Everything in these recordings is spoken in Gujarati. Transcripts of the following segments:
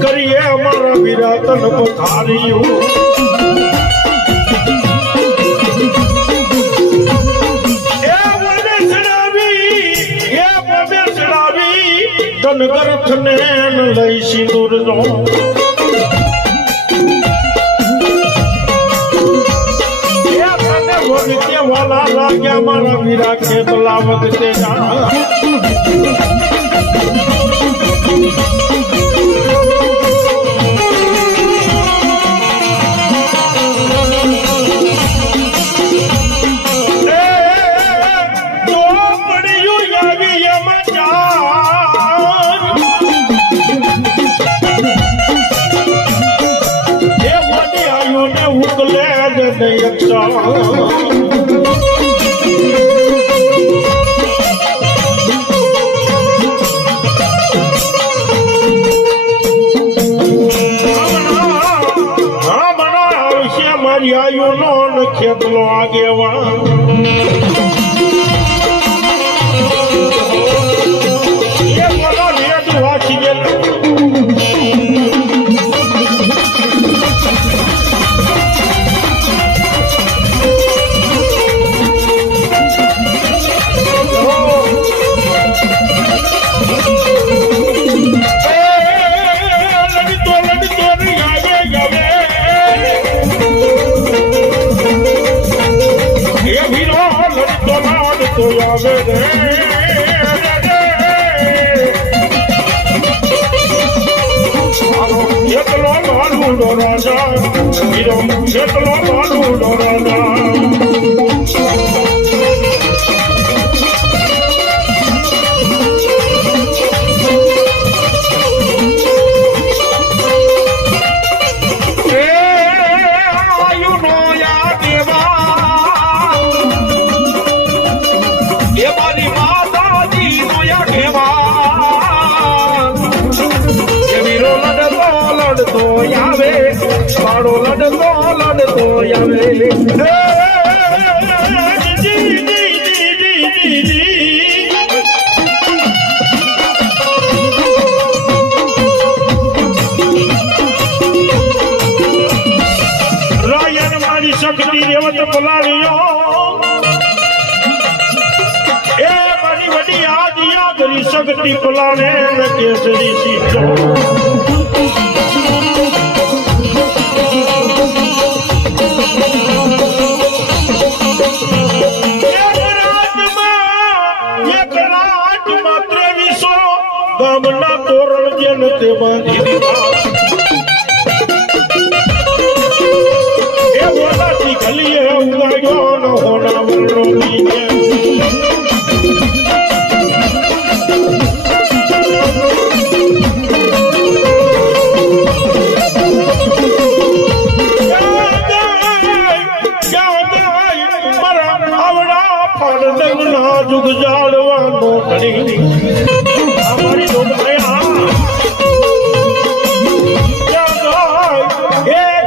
કરીએ અમારા વિરાતન પથાર્યું ગર્થ ને લઈ સિંદૂર નો વાલા લાગ્યા મારા વીરા ખેતલા વખતે મારી આયુ નો ખેતલો આગેવા એ બોલો રેડ વાંચી ગયેલો રાજા કેટલો મારું રાજા મારો લડતો આવે રાયણ મારી શક્તિ રેવત પલાળ્યો એ મારી વડી આદિયા કરી શક્તિ પલાળે કેસરી સીધો ગામના તોરણ જેને તે બાંધી દીધા એ બોલાથી ગલીએ ઉગાડ્યો ન હોના વરણો નીચે જુગ જાળવાનો કરી અમારી લોકમાયા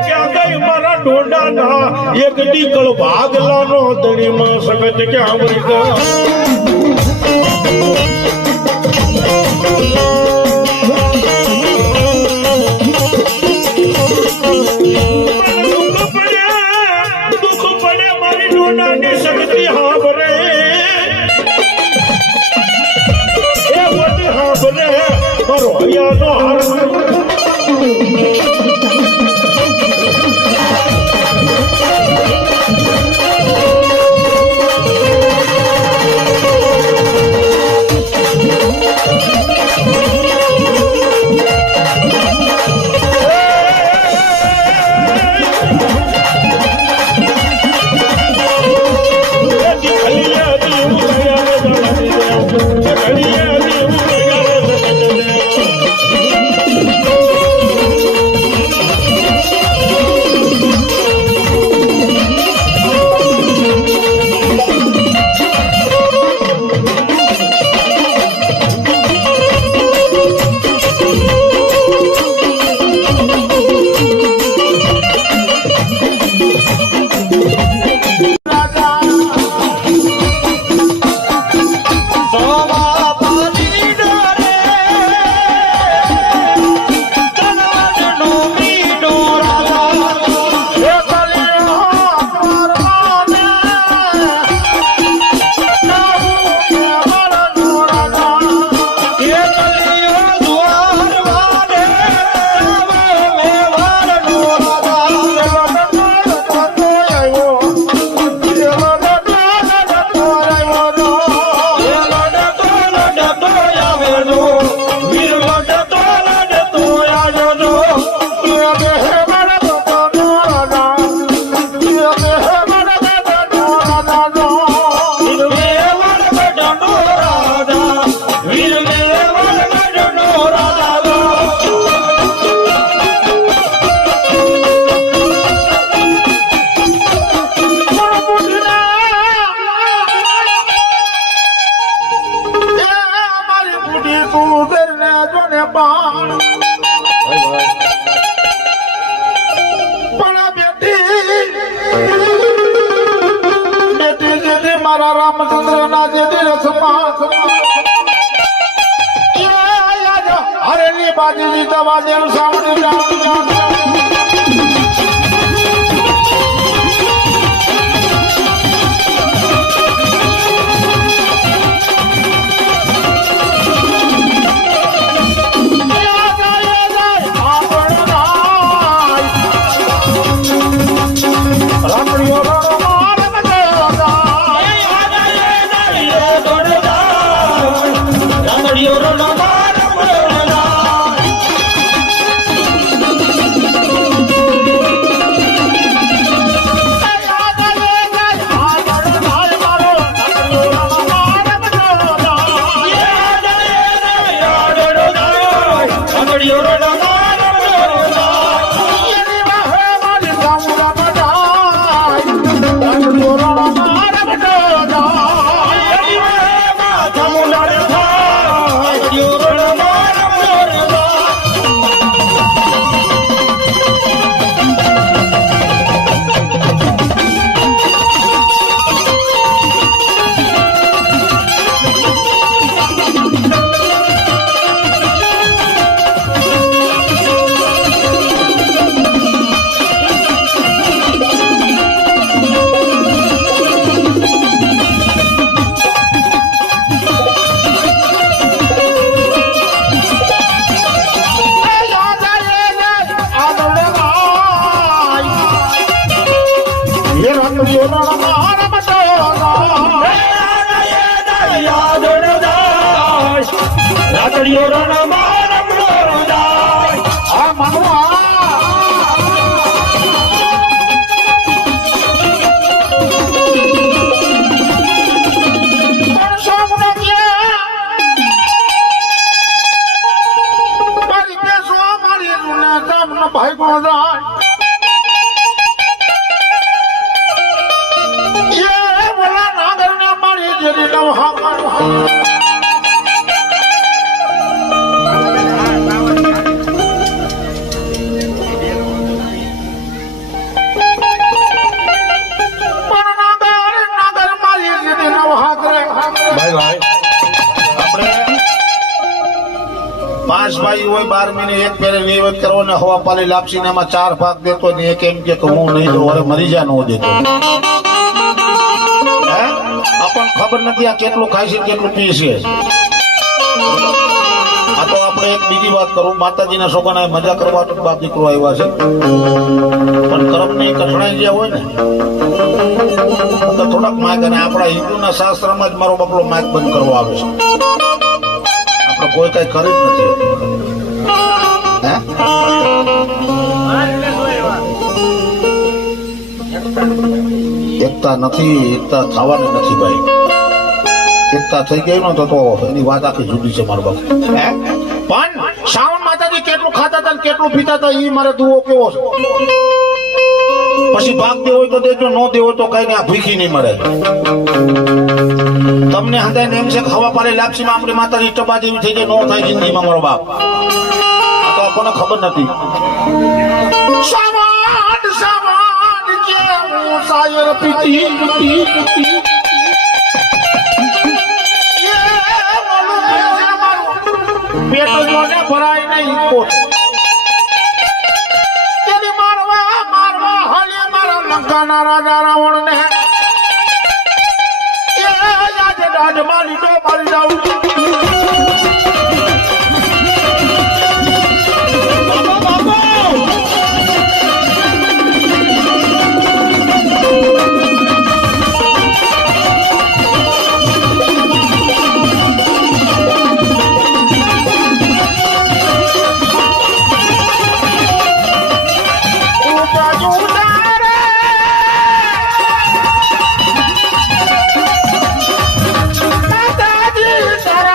ક્યાં ગઈ મારા ડોડાના એક દીકળ ભાગલાનો ધણીમાં સગત ક્યાં વળી ગયા દુઃખ પડે મારી ડોડાની શક્તિ હાંભરે મારો હૈયાનો હાર મારા રામચંદ્રના જે દિવસમાં હરેલી બાજી દવા દેવ સામણી જાણ ભાઈ કોણ બોલા નાગર ને મારી જેરી નવ પાંચ ભાઈ હોય 12 મહિને એક ફેરે વહીવટ કરવો ને હવા પાલી લાપસી ને એમાં 4 ભાગ દેતો ને એક એમ કે હું નહીં દઉં અરે મરી જા નો દેતો આપણને ખબર નથી આ કેટલું ખાય છે કેટલું પીએ છે આ તો આપણે એક બીજી વાત કરું માતાજીના છોકરાને મજા કરવા બાપ દીકરો આવ્યા છે પણ કર્મની કઠણાઈ જે હોય ને તો થોડાક માગ અને આપણા હિન્દુના શાસ્ત્રમાં જ મારો બકલો માગ બંધ કરવા આવે છે કોઈ કઈ કરી જ નથી એકતા નથી એકતા થવાની નથી ભાઈ એકતા થઈ ગઈ નો તો એની વાત આખી જુદી છે મારા બાપુ પણ શ્રાવણ માતાજી કેટલું ખાતા હતા કેટલું પીતા હતા એ મારે દુઓ કેવો છે પછી ભાગ દેવો હોય તો દેજો ન દેવો તો કઈ ને આ ભૂખી નહીં મળે તમને હંધાય એમ છે કે હવા પારે લાપસીમાં આપણી માતાજી ટબા જેવી થઈ જાય ન થાય જિંદગીમાં મારો બાપ આ તો આપણને ખબર નથી સામાન સામાન કે હું સાયર પીતી પેટ જોને ભરાય નહીં કોટ તેની મારવા મારવા હાલે મારા લંકાના રાજા રાવણ ને દાઢમાં લીધો મારી જાઉં તારા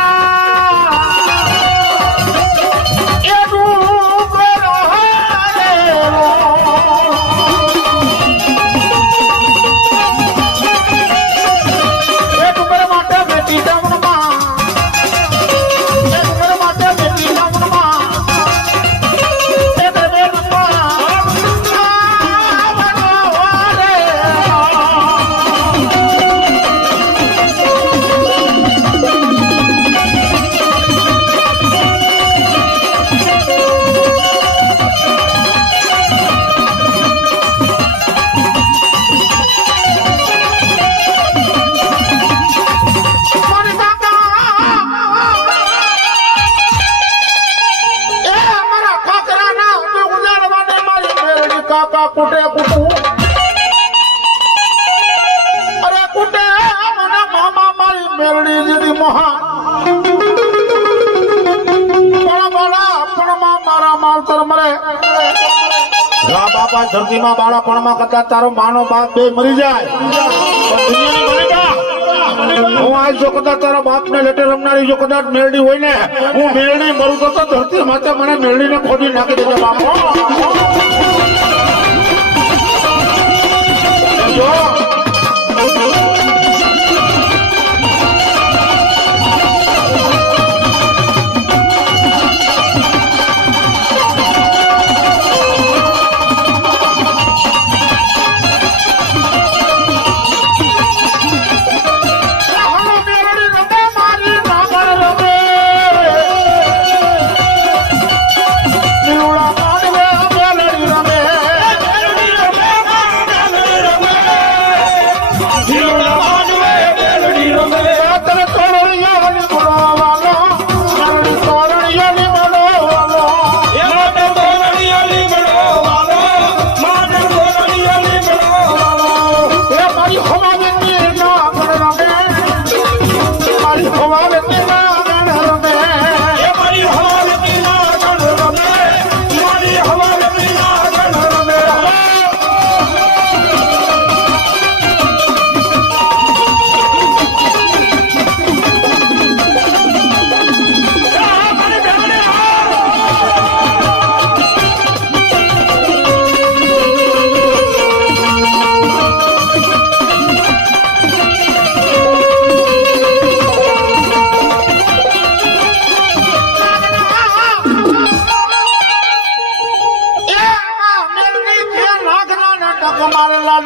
મેલડી દીદી મહા બાળાપણમાં મારા માવતર મરે રા બાપા ધરતીમાં બાળાપણમાં કદાચ તારો માનો બાપ બે મરી જાય પણ દુનિયાની મરેગા હું આજ જો કદાચ તારા બાપને લેટે રમનારી જો કદાચ મેલડી હોય ને હું મેલડી મરું તો ધરતી માથે મને મેલડીને ખોદી નાખી દેજે બાપ જો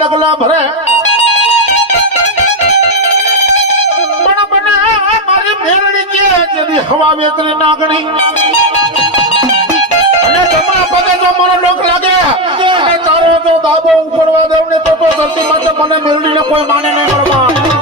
ડગલા ભરે પણ બને મારી મેરડી કે જેની હવા વેતરી નાગણી અને જમણા પગે જો મને ડોક લાગે અને તારો જો દાબો ઉપડવા દેવ ને તો ધરતી માથે મને મેરડીને કોઈ માને નહીં મળવા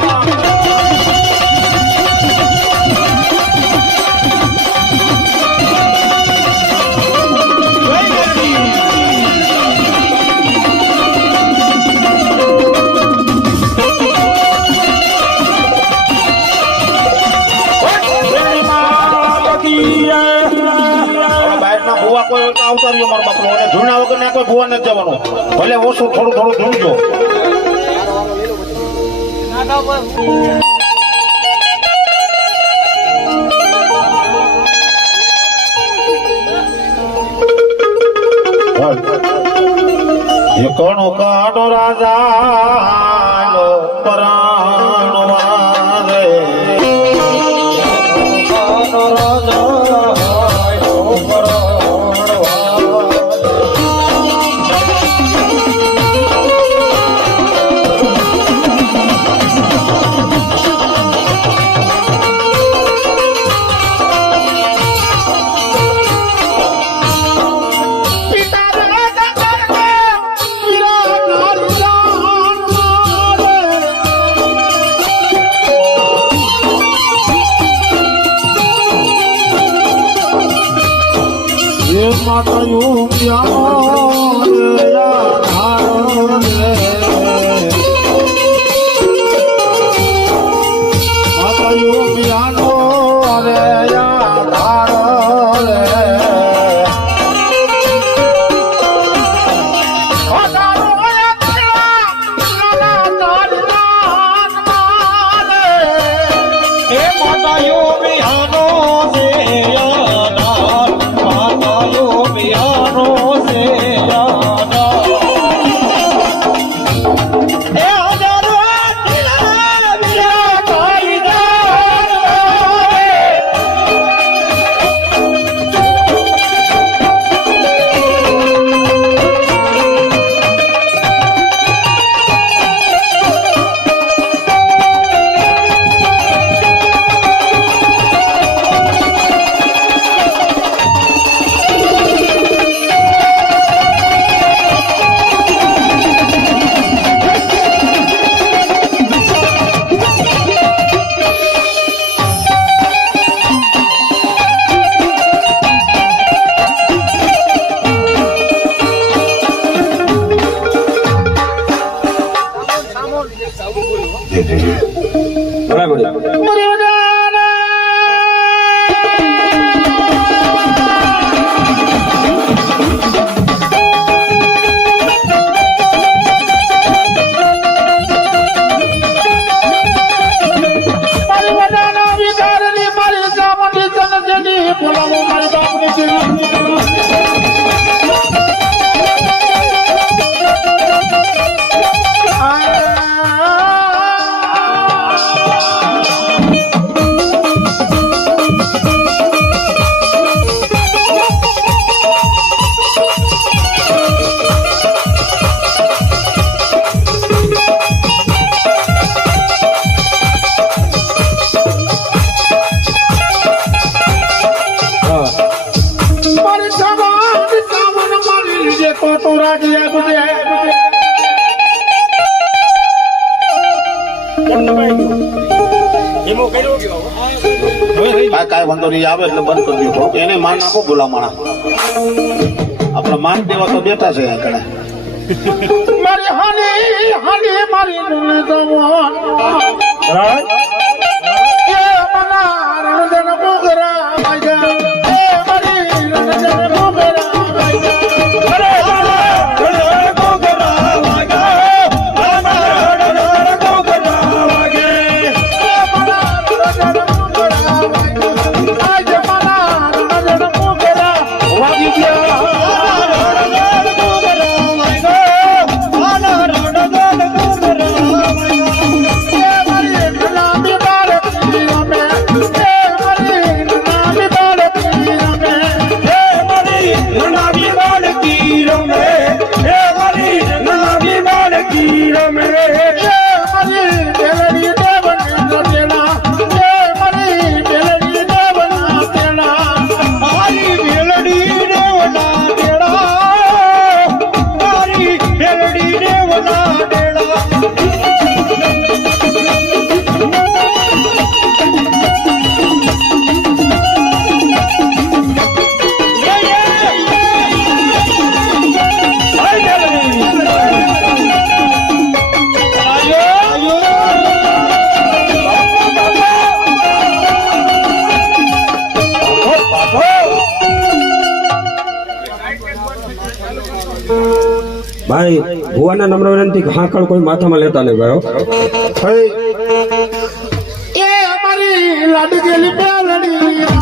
કોઈ આવતા રહ્યો મારો બાપરો અને ધૂણા વગર ને કોઈ ભુવા નથી જવાનું ભલે ઓછું થોડું થોડું ધૂણજો કોણ કાનો રાજા પરાણો વારે કાનો રાજા માતાયું પિયાનો માતાયું પિયાનો રે યાર બરાબર કાંઈ વાંધો નહીં આવે એટલે બંધ કરી દો થોડુંક એને માન આપો ગુલામાણા આપણે માન દેવા તો બેઠા છે અહીં કણે મારી હાની હાની મારી જવાન એ મના રણજન મોગરા વાગ્યા એ મારી રણજન મોગરા વાગ્યા અરે રણજન મોગરા વાગ્યા મના રણજન મોગરા વાગ્યા એ મના રણજન મોગરા વાગ્યા આજ મના રણજન મોગરા વાગી ગયા ભાઈ ભુવાના નમ્ર વિનંતી હાકળ કોઈ માથામાં લેતા નહીં ભાઈ એ અમારી લાડી ગેલી બેલડી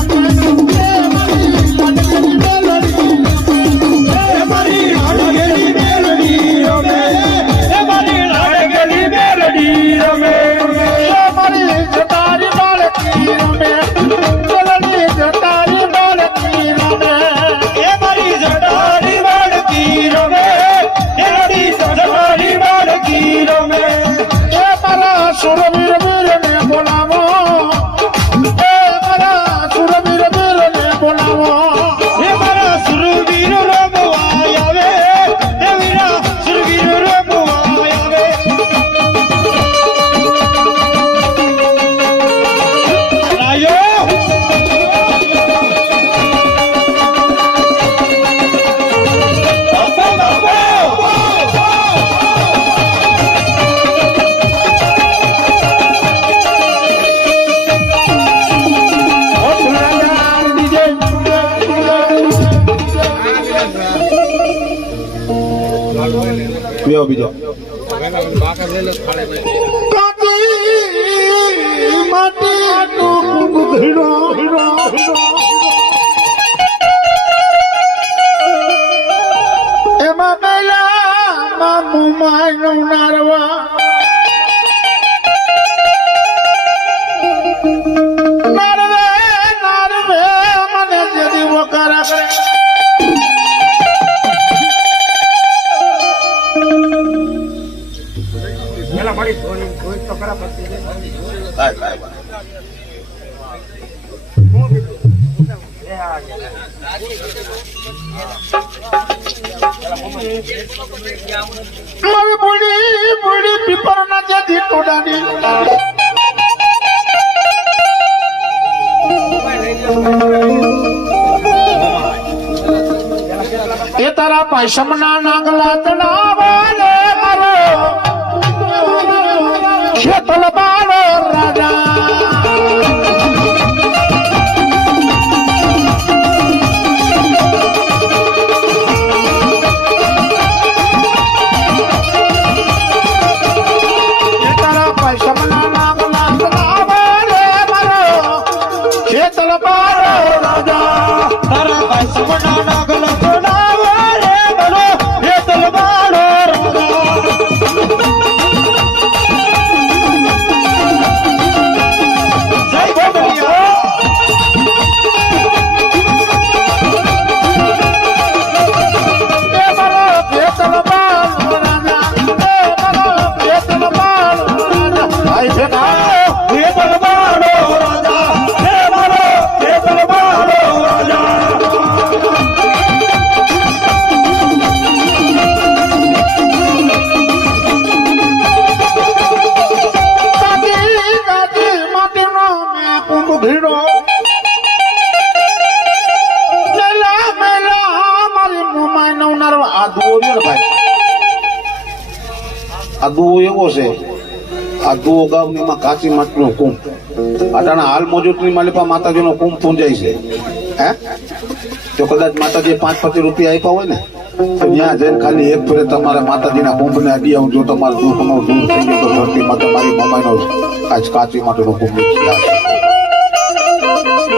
બીજો એમાં પેલા મામુ માનું નારવા નારવે નારવે મને જેદી વકારા કરે મારી બુડી બુડી પીપર ના જેદી ટોડાની એ તારા પૈસમના નાગલા તણાવાલે મારો ખેતલ બાળો રાજા ભાઈ ભેગા હે બલવાડો રાજા હે મારો હે બલવાડો રાજા ભીડો લેલા મેલા મારી મોમાઈ નવનાર આ દુઓ ને ભાઈ આ દુઓ એવો છે આ દુઓ ગામની માં કાચી માટનો કુંભ અટાણા હાલ મોજૂદની માલિપા માતાજીનો કુંભ પૂંજાય છે હે જો કદાચ માતાજી 5-5 રૂપિયા આપ્યા હોય ને તો ત્યાં જઈને ખાલી એક ફેરે તમારા માતાજીના કુંભને અડી આવજો તમારું દુઃખનો દૂર થઈ ગયો તો ધરતીમાં તમારી મોમાઈનો આજ કાચી માટનો કુંભ નીકળ્યા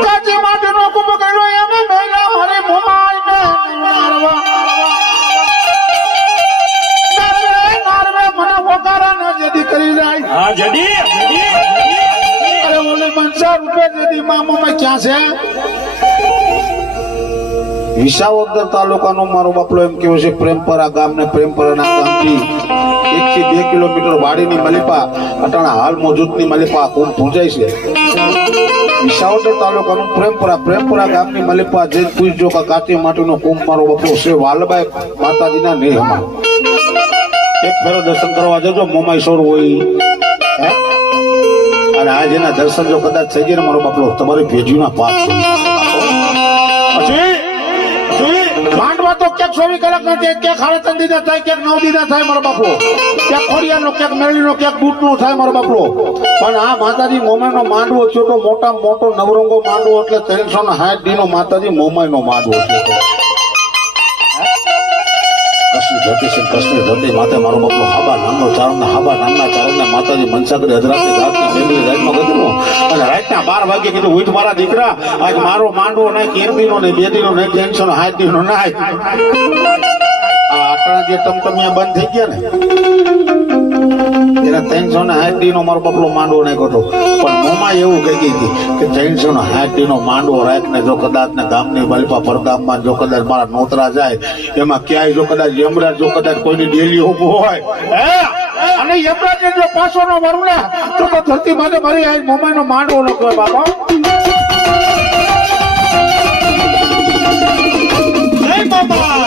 કાચી માટનો કુંભ કર્યો એમાં મેલા મારી મોમાઈને નારવા નારવે મને વકારા ન જદી કરી જાય હા જડી અરે ઓલે 50 રૂપિયા જદી મામા ક્યાં છે વિસાવદર તાલુકાનો મારો બાપલો એમ કેવો છે પ્રેમપરા ગામને પ્રેમપરાના ગામથી 1 થી 2 કિલોમીટર વાડીની મલિપા અટાણા હાલ મોજૂદની મલિપા કુંભ પૂજાય છે વિસાવદર તાલુકાનું પ્રેમપરા ગામની મલિપા જે પૂજજો કે કાચી માટીનો કુંભ મારો બાપલો છે વાલબાઈ માતાજીના નેહમાં એક ફેરો દર્શન કરવા જજો મોમાઈ સોર હોય હે અને આ જેના દર્શન જો કદાચ થઈ ગયા ને મારો બાપલો તમારી ભેજીના પાપ પછી માંડવા તો ક્યાંક 24 કલાક નથી ક્યાંક 3.5 દીધા થાય ક્યાંક 9 દીધા થાય મારો બાપલો ક્યાંક ખોડિયાનો ક્યાંક મેળીનો ક્યાંક બૂટનો થાય મારો બાપલો પણ આ માતાજી મોમાઈનો માંડવો છોટો મોટા મોટો નવરંગો માંડવો એટલે 360 દીનો માતાજી મોમાઈનો માંડવો છે કૃષ્ણ ધરતી છે કૃષ્ણ ધરતી માતે મારો બાપલો હાબા નામના ચારણના માતાજી મનસાગરી હજરાતી ગાતની મેલી રાતમાં ગદનો અને રાતના 12 વાગે કીધું ઉઠ મારા દીકરા આજ મારો માંડવો નહીં કેરદીનો નહીં બેદીનો નહીં 360 દીનો નહીં આ આટલા જે ટમટમિયા બંધ થઈ ગયા ને એના 360 દીનો મારો બાપલો માંડવો નાખ્યો હતો પણ મોમાં એવું કહી ગઈ હતી કે 360 દીનો માંડવો રાખને જો કદાચ ને ગામની મલપા પરગામમાં જો કદાચ મારા નોતરા જાય એમાં ક્યાંય જો કદાચ યમરાજ જો કદાચ કોઈની ડેલી ઊભું હોય અને યમરાજ જો પાછો નો વરું ને તો ધરતી માટે મારી આ મોમાઈનો માંડવો લખો બાપા જય બાબા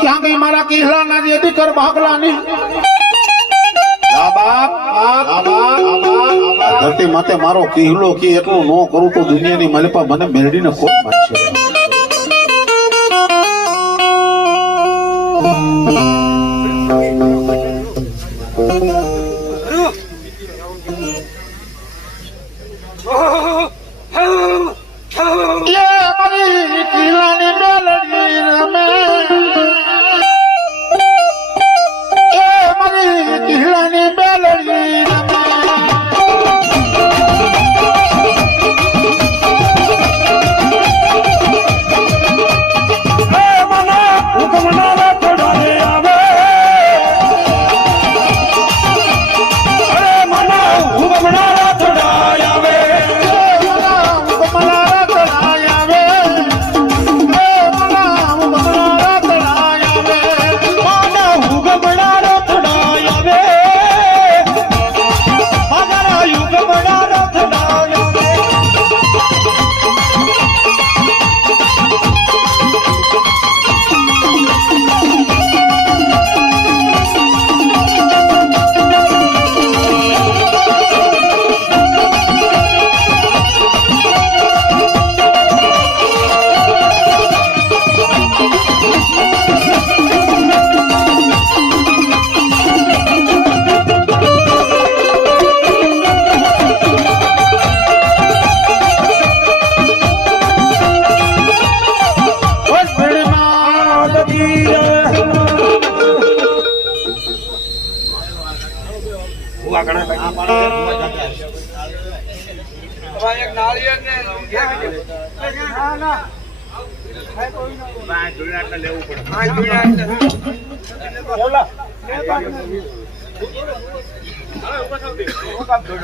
ક્યાં ગઈ મારા કિહલાના જે દીકર ભાગલાની ધરતી માતે મારો કિહલો કે એટલું ન કરું તો દુનિયાની મલપા મને મેળડીને ખોટ મારશે હુકમના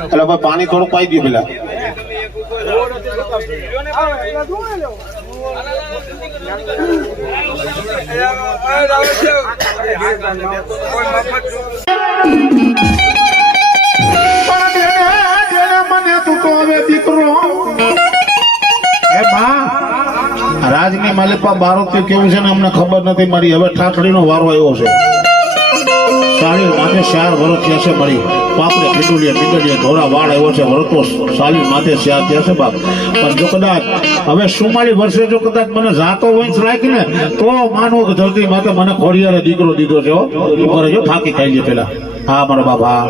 એટલે ભાઈ પાણી થોડું પાઈ દો પેલા. રાજની માલિકા બારોટથી કેવું છે ને અમને ખબર નથી મારી. હવે ઠાઠડીનો વારો આવ્યો છે. સાલી માથે 4 વર્ષ થયા છે મારી. પાપડે પીડુલીએ ધોરા વાળ આવ્યો છે. વરતો સાલી માથે 4 થયા છે બાપ. પણ જો કદાચ હવે 44 વર્ષે જો કદાચ મને જાતો વંશ રાખી ને તો માનો કે ધરતી માથે મને ખોડિયારે દીકરો દીધો છે. ઉપર જો ફાંકી ખાઈ લે પેલા. હા મારો બાપ હા.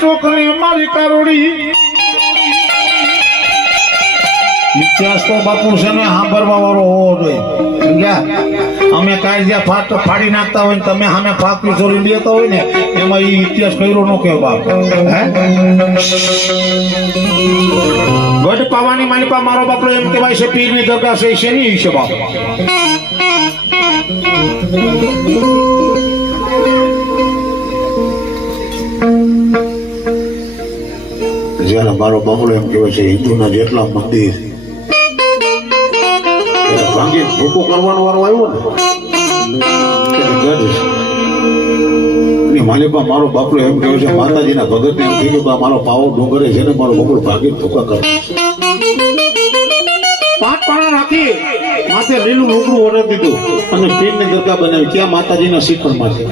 ચોખની મારી કારોડી ઇતિહાસ તો બાપુ છે ને સાંભળવા વાળો હોવો જોઈએ સમજ્યા? અમે કાંઈ જ્યાં ફાડી નાખતા હોય ને તમે સામે ફાંકી ચોરી લેતા હોય ને એમાં એ ઇતિહાસ કર્યો ન કે બાપ હે ગઢ પાવાની માલિપા મારો બાપડો એમ કહેવાય છે પીરની દરગાહ છે શેની છે બાપ જયારે મારો બંગલો એમ કહેવાય છે હિન્દુના જેટલા મંદિર ભાંગી ભૂકો કરવાનો વારો આવ્યો ને માલિપા મારો બાપડો એમ કહેવાય છે માતાજીના ભગત ને એમ કીધું કે મારો પાવો ડુંગરે છે ને મારો બગડો ભાગી ભૂકા કરે 5 પાણા રાખી માથે લીલું લુગડું ઓરડ દીધું અને પીરની દરગાહ બનાવી ત્યાં માતાજીના શિખરમાં છે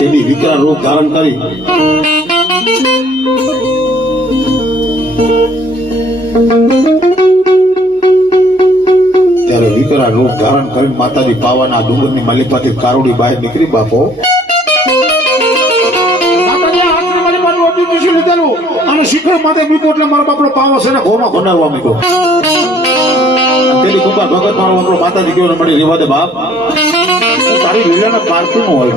તેની વિકરાળ રૂપ ધારણ કરી ત્યારે વિકરાળ રૂપ ધારણ કરીને માતાજી પાવાના ડુંગરની માલિપાથી કારોડી બહાર નીકળી બાપો અને શિખર માથે મૂક્યો એટલે મારો બાપડો પાવો છે ને ઘોમાં ભંડારવા મૂક્યો તેની કૃપા ભગત મારો બાપડો માતાજી કેવો મળી રેવા દે બાપ તારી લીલાના પારતું નો હોય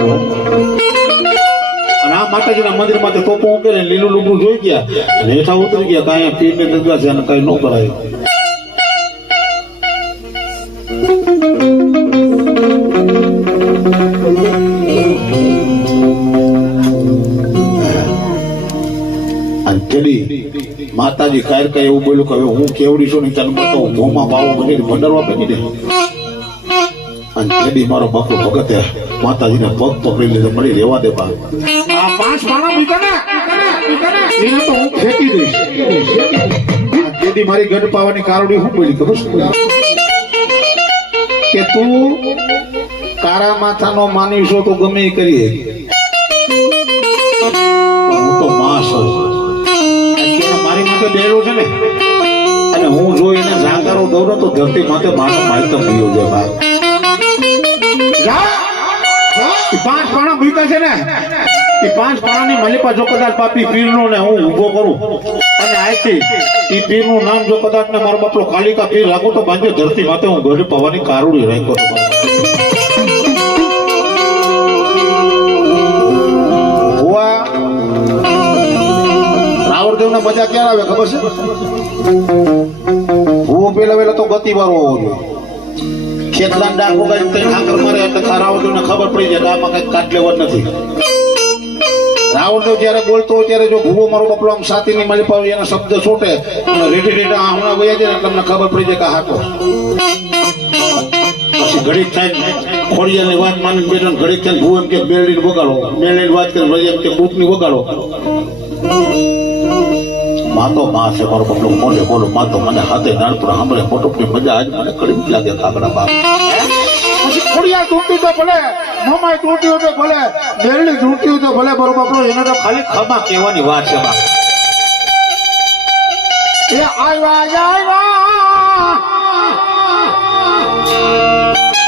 અને આ માતાજીના મંદિર માંથી તોપો ઉકે ને લીલું લુગડું જોઈ ગયા અને હેઠા ઉતરી ગયા કાંઈ પીરની દરગાહ છે અને કઈ ન કરાય માતાજી કાયર કઈ એવું બોલ્યું કે હવે હું કેવડી છું ને તને બતાવું ભોમાં પાવો મને ભંડારવા પડી દે અને તેડી મારો બાપુ ભગતે માતાજીને પગ પકડી લીધે મળી રેવા દે બા આ 5 પાણા બીજાને એને તો હું ફેંકી દઈશ તેડી મારી ગઢ પાવાની કારોડી હું બોલી ખબર કે તું કારા માથાનો માની છો તો ગમે એ કરીએ હું તો માં છું મારી માથે બેરો છે ને અને હું જો એને જાંગારો દઉં તો ધરતી માથે માનો માહિતમ પીયો છે બાપ 5 પાણા ભૂકા છે ને એ 5 પાણાની મલિપા જો કદાચ પાપી પીરનો ને હું ઊભો કરું અને આથી એ પીરનું નામ જો કદાચ ને મારો બાપલો કાલિકા પીર રાખો તો બાંધે ધરતી માથે હું ગઢ પાવાની કારુડી રાખ્યો રાવણદેવ ના મજા ક્યારે આવે ખબર છે હું પેલા વેલા તો ગતિ વાળો હોવો જોઈએ ખેતલાન ડાકુ ગાય તે ઠાકર મારે એટલે રાવણદેવ ને ખબર પડી જાય કે આમાં કઈ કાટ લેવા નથી રાવણદેવ જયારે બોલતો હોય ત્યારે જો ભૂવો મારો બાપલો આમ સાતીની માલી પાવી એના શબ્દ છોટે અને રેડી રેડા હમણાં વયા જાય એટલે તમને ખબર પડી જાય કે હાટો પછી ઘડીક થાય ખોડિયાની વાત માની બેઠા ઘડીક થાય ભૂવો એમ કે બેરડીને વગાડો બેરડીની વાત કરે એમ કે બૂટની વગાડો માતો માં છે મારો બાપલો મોઢે બોલો માતો મને હાથે નાનપુર સાંભળે મોટોપની મજા આજ મને કડી લાગે કાગડા બાપ પછી ખોડિયા તૂટી તો ભલે મોમાય તૂટ્યું તો ભલે બેરડી તૂટ્યું તો ભલે મારો બાપલો એને તો ખાલી ખમા કહેવાની વાત છે બાપ એ આવ્યા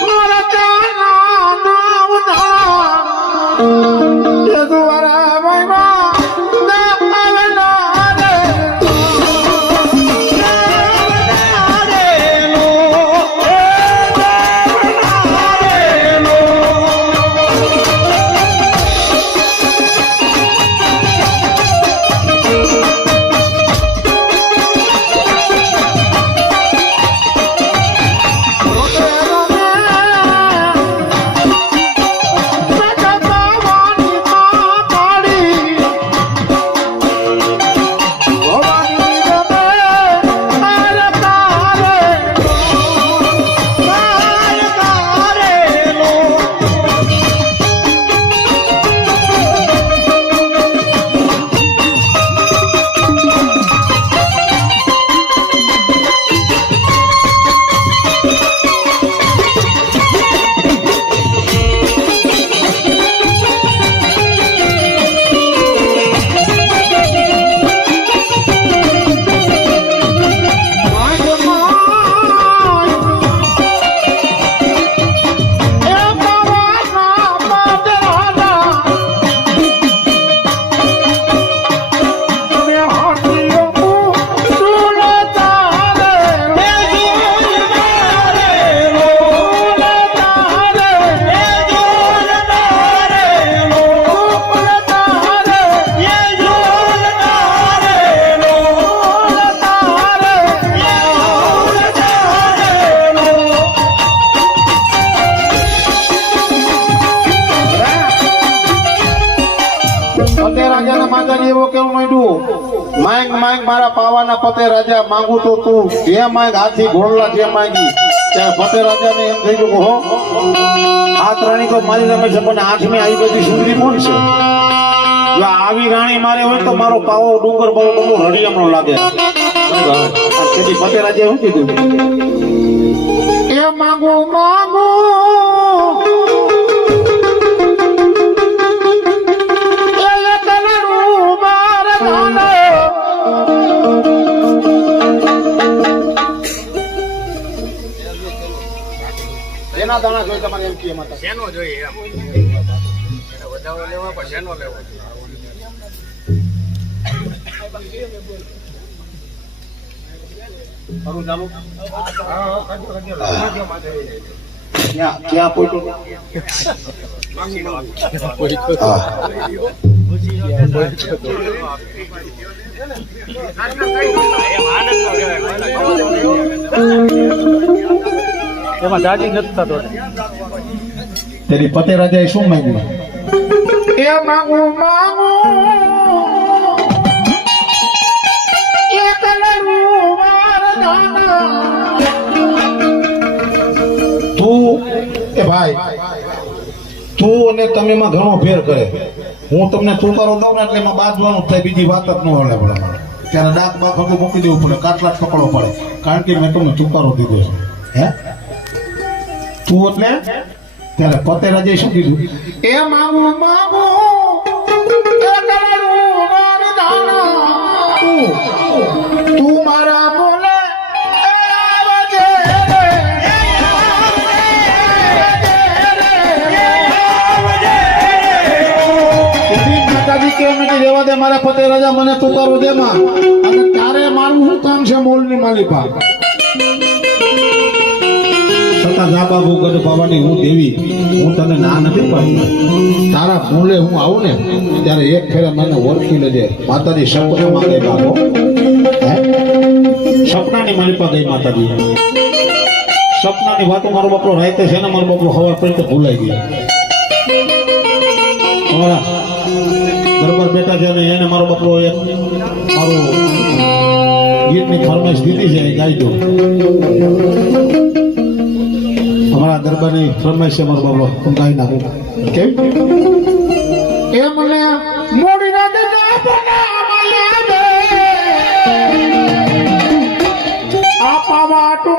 મારા ચાના નામ ધા એ દ્વારા રાજાને એવો કેવું માંડ્યું, માંગ માંગ મારા પાવાના પતે રાજા, માંગુ તો તું જે માંગ, હાથી ઘોડલા જે માંગી. ત્યારે પતે રાજાને એમ થઈ ગયું કે હો, આ રાણી તો મારી રમે છે, પણ આઠમી આવી બધી સુંદરી કોણ છે? જો આવી રાણી મારે હોય તો મારો પાવો ડુંગર બહુ રડિયામણો લાગે. તેથી પતે રાજાએ શું કીધું? એ માંગુ માંગુ એના દાણા જોઈ તમારે એમ કીએ માતા શેનો જોઈએ એમ એને વધારો લેવા પણ શેનો લેવો ક્યાં પોઈટો? એમાં દાદી નથી થતો. તેરી પતે રાજાએ શું માંગ્યું? એ માંગુ માંગુ એ કલરું વરદાના. તું એ ભાઈ, તું અને તમે માં ઘણો ફેર કરે. હું તમને તુકારો દઉં ને એટલે એમાં બાંધવાનું થાય, બીજી વાત જ ન હલે પડે. ત્યારે ડાક બાક બધું મૂકી દેવું પડે, કાટલાટ પકડવો પડે, કારણ કે મેં તમને તુકારો દીધો છે. હે તું એટલે ત્યારે પતે રાજાએ શું કીધું? એ માંગુ માંગુ એ કલરું વરદાના. તું મારા બોલે આવજે રે. માતાજી કે મેં રેવા દે, મારા પતે રાજા મને તુકારો દે માં. અને તારે મારું શું કામ છે મોલની માલિપા? છતાં જા બાબુ ગઢ બાવાની હું દેવી, હું તને ના નથી પાડતી. તારા મૂલે હું આવું ને ત્યારે એક ફેરે મને ઓળખી લેજે. માતાજી સપનામાં ગઈ બાબો, સપનાની માલિપા ગઈ માતાજી. સપનાની વાતો મારો બાપરો રાતે છે ને, મારો બાપરો હવાર પડી તો ભૂલાઈ ગઈ. અમારા દરબાર બેઠા છે ને એને મારો બાપરો એક મારું ગીતની ફરમાઈશ દીધી છે, ગાઈ દો. અમારા દરબારની ફરમાઈશ છે, મારો બાબલો હું ગાઈ નાખું. કેમ એ મને મોડી રાતે આ પાવાટો